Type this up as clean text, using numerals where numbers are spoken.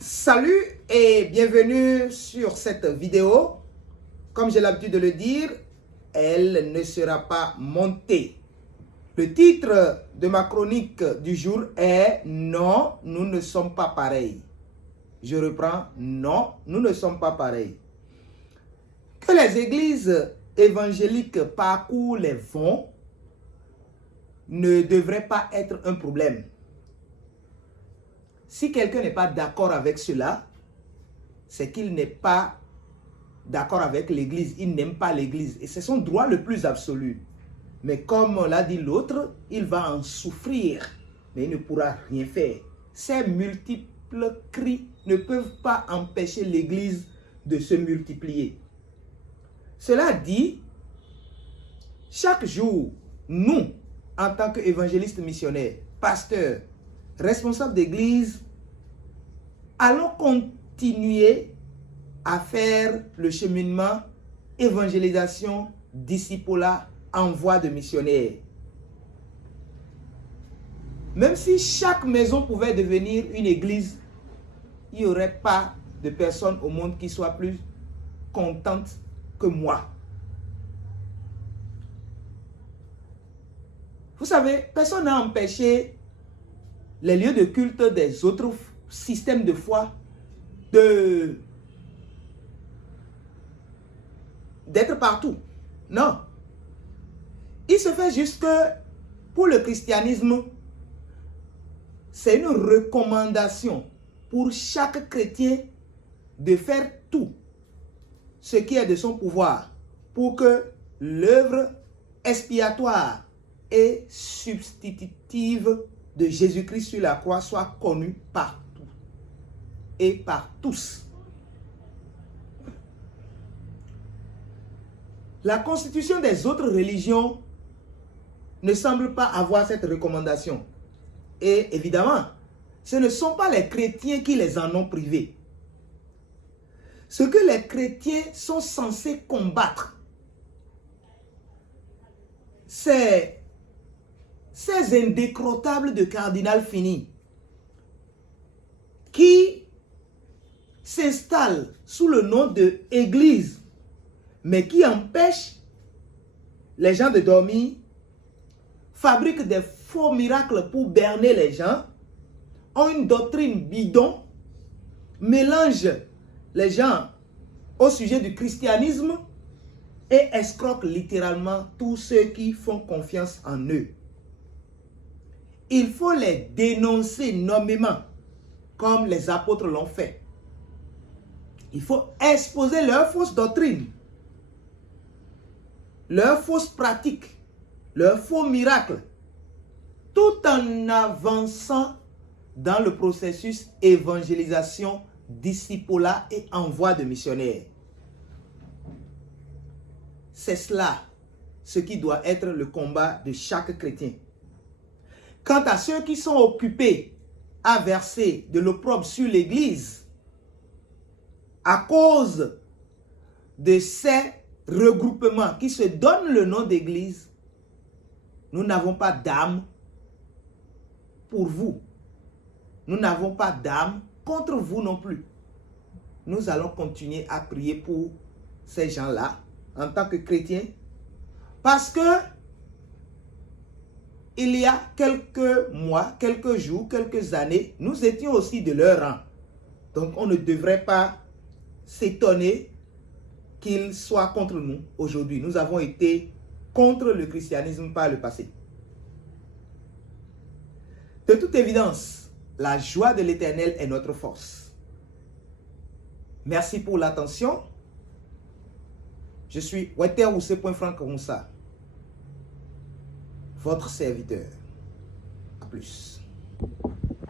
Salut et bienvenue sur cette vidéo. Comme j'ai l'habitude de le dire, elle ne sera pas montée. Le titre de ma chronique du jour est « Non, nous ne sommes pas pareils ». Je reprends « Non, nous ne sommes pas pareils ». Que les églises évangéliques parcourent les fonds ne devrait pas être un problème. Si quelqu'un n'est pas d'accord avec cela, c'est qu'il n'est pas d'accord avec l'Église. Il n'aime pas l'Église. Et c'est son droit le plus absolu. Mais comme l'a dit l'autre, il va en souffrir. Mais il ne pourra rien faire. Ces multiples cris ne peuvent pas empêcher l'Église de se multiplier. Cela dit, chaque jour, nous, en tant qu'évangélistes missionnaires, pasteurs, responsables d'église, allons continuer à faire le cheminement évangélisation, discipulat, envoi de missionnaires. Même si chaque maison pouvait devenir une église, il n'y aurait pas de personne au monde qui soit plus contente que moi. Vous savez, personne n'a empêché les lieux de culte des autres systèmes de foi d'être partout. Non. Il se fait juste que pour le christianisme, c'est une recommandation pour chaque chrétien de faire tout ce qui est de son pouvoir pour que l'œuvre expiatoire et substitutive de Jésus-Christ sur la croix soit connue partout et par tous. La constitution des autres religions ne semble pas avoir cette recommandation. Et évidemment, ce ne sont pas les chrétiens qui les en ont privés. Ce que les chrétiens sont censés combattre, c'est ces indécrottables de cardinal fini qui s'installent sous le nom de église, mais qui empêchent les gens de dormir, fabriquent des faux miracles pour berner les gens, ont une doctrine bidon, mélangent les gens au sujet du christianisme et escroquent littéralement tous ceux qui font confiance en eux. Il faut les dénoncer nommément, comme les apôtres l'ont fait. Il faut exposer leurs fausses doctrines, leurs fausses pratiques, leurs faux miracles, tout en avançant dans le processus évangélisation, discipulat et envoi de missionnaires. C'est cela ce qui doit être le combat de chaque chrétien. Quant à ceux qui sont occupés à verser de l'opprobre sur l'Église, à cause de ces regroupements qui se donnent le nom d'Église, nous n'avons pas d'âme pour vous. Nous n'avons pas d'âme contre vous non plus. Nous allons continuer à prier pour ces gens-là en tant que chrétiens parce que il y a quelques mois, quelques jours, quelques années, nous étions aussi de leur rang. Donc on ne devrait pas s'étonner qu'ils soient contre nous aujourd'hui. Nous avons été contre le christianisme par le passé. De toute évidence, la joie de l'Éternel est notre force. Merci pour l'attention. Je suis Weterousse.Franck-Roussa, votre serviteur. À plus.